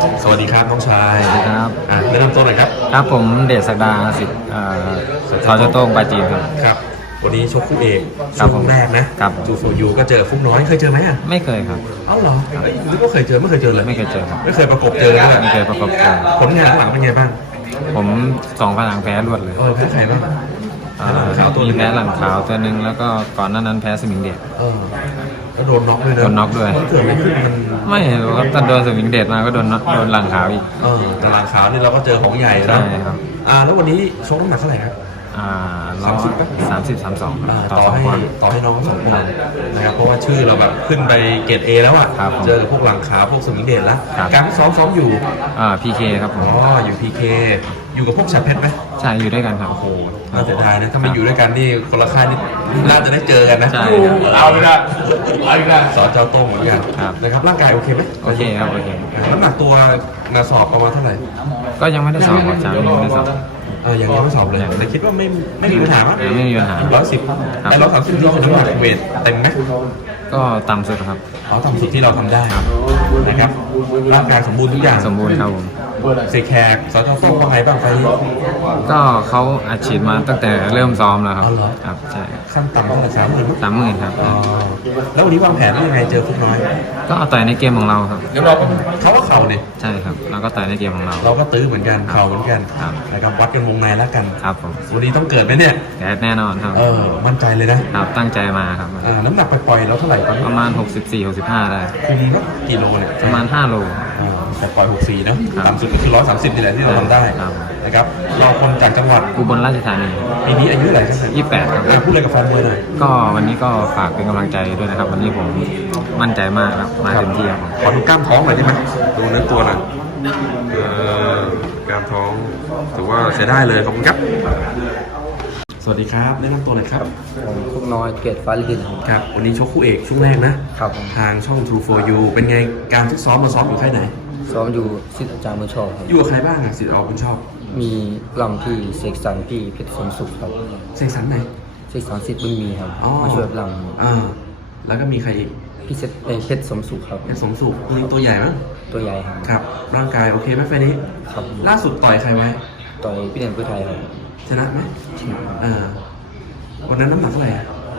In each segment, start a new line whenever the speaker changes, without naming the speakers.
สวัสดีครับน้องชาย
ครับ
แนะนำตัวหน่อยครับ
ครับผมเดชศักดาสิทธิ์ทอเจ้าโต้งปาจีนครับ
ครับวันนี้ชกคู่เอก
ครับผม
ช่วงแรกนะครับจูโฟยูก็เจอฟุกน้อยเคยเจอไหมอ่ะ
ไม่เคยครับ
เอ้าเหรอนึกว่าเคยเจอไม่เคยเจอเลย
ไม่เคยเจอครับ
ไม่เคยประกบเจอด้วย
ไม่เคยประกบเจอ
ผลงานหลังเป็นไงบ้าง
ผม2 พลังแพ้รวดเลย
แพ้ใครบ้าง ขาวตัวหนึ่
มี
ง
แพ้หลังขาวตัวหนึ่งแล้วก็ก่อนหน้านั้นแพ้สมิงเดช
แล้วโดนน็อกด้วยนะ
โดนน็อกด้วย
มันเกิดอะไรขึ้นมัน
ไม่รู้ครับตอนโดนสมิงเดชมาก็โดนหลังขาวอีก
แต่หลังขาวนี่เราก็เจอของใหญ่
ใช่
นะครับ แล้ววันนี้ชกน้ำหนักเท่าไหร่ครับ
30-32
ต่อให้น้องสองคนนะครับเพราะว่าชื่อเราแบบขึ้นไปเกรด A แล้วอ่ะ
ครับ
เจอพวกหลังขาพวกสมิงเดชแล้ว
ครับ
การซ้อมอยู่
PK ครับผม
อยู่ PK อยู่กับพวกชาเพชรไหม
ใช่อยู่ด้วยกันครับ
โอ้โหน่าเสียดายนะถ้าไม่อยู่ด้วยกันนี่คนละค่ายนี่น่าจะได้เจอกันนะ
ใช่ครับ
เอาเลยนะสอนเจ้าโต้งเหมือนกัน
ครับ
นะครับร่างกายโอเคไหม
โอเคครับโอเค
น้ำหนักตัวมาสอบประมาณเท่าไหร่
ก็ยังไม่ได้สอบครับยังไม่ได้สอบ
ยังไม่สอบเลยแต่คิดว่าไม่มีปัญหามั้ย
ไม่มีปัญหา
110ไอ้130นี่คือน้ำหนักเวทเต็มไหม
ก็ต่ำสุดครับ
ต่ำสุดที่เราทำได้นะครับร่างกายสมบูรณ์ทุกอย่าง
สมบูรณ์ครับผม
เสกแขกสจต้งว่าไงบ้างไฟล์นี้
ก็เขาอัดฉีดมาตั้งแต่เริ่มซ้อมแล้วครับ
อ๋อเหรอ
ครับใช่
ขั้นต่ำเท่าไหร่30,000
30,000ครับ
แล้ววันนี้วางแผนว่ายังไงเจอฟุกน้อย
ก็เอาต่อยในเกมของเราครับ
เขาก็เข่าเนี่ย
ใช่ครับเราก็ต่อยในเกมของเรา
เราก็ตื้อเหมือนกันเข่าเหมือนกัน
ครับ
นะครับวัดกันวงในแล้วกัน
ครับผม
วันนี้ต้องเกิดไหมเนี่ย
แน่นอนครับ
มั่นใจเลยนะครับ
ตั้งใจมาครับ
น้ำหนักปล่อยๆเราเท่าไหร่ตอนนี้
ประมาณ 64-65 ได้
คุมก็กี่โลเนี่ย
ประมาณ5 โล
ปล่อย64เนอะ
ครับ
ต่ำสุดก็คือ130นี่แหละที่เราทำได้
ครับ
นะครับเราคนจากจังหวัด
อุบลราชธานี
ปีนี้อายุเท่าไหร่ครับ
28 ครับ
พูดอะไรกับแฟนมวยหน่อย
ก็วันนี้ก็ฝากเป็นกำลังใจด้วยนะครับ วันนี้ผมมั่นใจมากครับมาเต็มที่ครับผม
ขอดูกล้ามท้องหน่อยได้ไหมดูเนื้อตัวหน่อยกล้ามท้องถือว่าใช้ได้เลยขอบคุณครับ สวัสดีครับแนะนำตัวหน่อยครับ
พวกน้อยเกียรติฟ้าลิขิต
ครับ วันนี้ชกคู่เอกช่วงแรกนะครับ
ผม
ทางช่อง True for You เป็นไงการฝึกซ้อมมาซ้อมอยู่ค่ายไหน
ซ้อมอยู่ศิษย์อาจารย์มือชอบครับ
อยู่กับใครบ้างอ่ะสิทธิ์ออกคุณชอบ
มีลำพี่เสกสรรพี่เพชรสมสุขครับ
เสกสรรไหน
เสกสรรสิทธิ์บุญมีครับ
อ๋อ
มาช่วยล
แล้วก็มีใครอีก
ำพี่เพชรสมสุขครับ
เพชรสมสุขนี่ตัวใหญ่มั้ง
ตัวใหญ่ครับ
ครับ ร่างกายโอเคไหมไฟล์นี้
ครับ
ล่าสุดต่อยใครไว้
ต่อยพี่เด่นพุทธไทยครับ
ชนะไหมวันนั้นน้ำหนักเท่าไหร่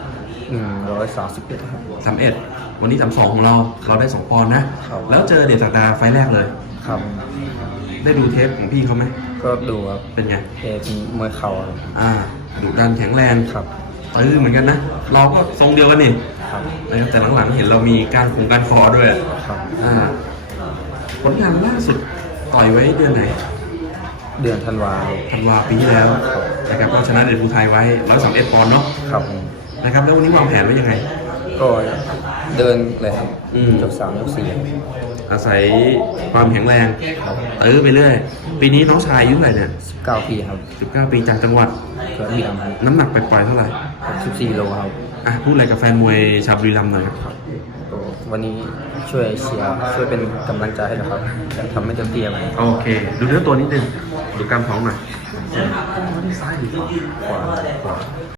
131ครับ
31วันนี้32ของเราได้2 ปอนด์นะ
ครับ
แล้วเจอเดชศักดาไฟล์แรกเลย
ครับ
ได้ดูเทปของพี่เขาไหม
ก็ดูครับ
เป็นไง
เป็นมวยเข่าครับ
ดุดันแข็งแรง
ครับ
ตื้อเหมือนกันนะ เราก็ทรงเดียวกันนี่
ครับ
นะครับแต่หลังๆเห็นเรามีการการคอด้วย
ครับ
ผลงานล่าสุดต่อยไว้เดือนไหน
เดือนธันวา
ธันวาปีที่แล้วนะครับก็ชนะเดชภูไทยไว้131 ปอนด์เนาะ
ครับผม
นะครับแล้ววันนี้วางแผนไว้ยังไง
ก็เดินเลยครับ
ย
ก3ยก4ครับ
อาศัยความแข็งแรงตื้อไปเรื่อยปีนี้น้องชายอายุเท่าไหร่เนี่ย
19 ปีครับ
19 ปีจากจังหวัด
เกิดมีดำครับ
น้ำหนักไปปล่อยๆเท่าไหร่
14โลครับ
พูดอะไรกับแฟนมวยชาวบุรีรัมย์หน่อยครับ
ก็วันนี้ช่วยเชียร์ช่วยเป็นกำลังใจให้นะครับจะทำให้เต็มที่ครับ
โอเค ดูเนื้อตัวนิดนึงดูกล้ามท้องหน่อยซ้ายหรือขวา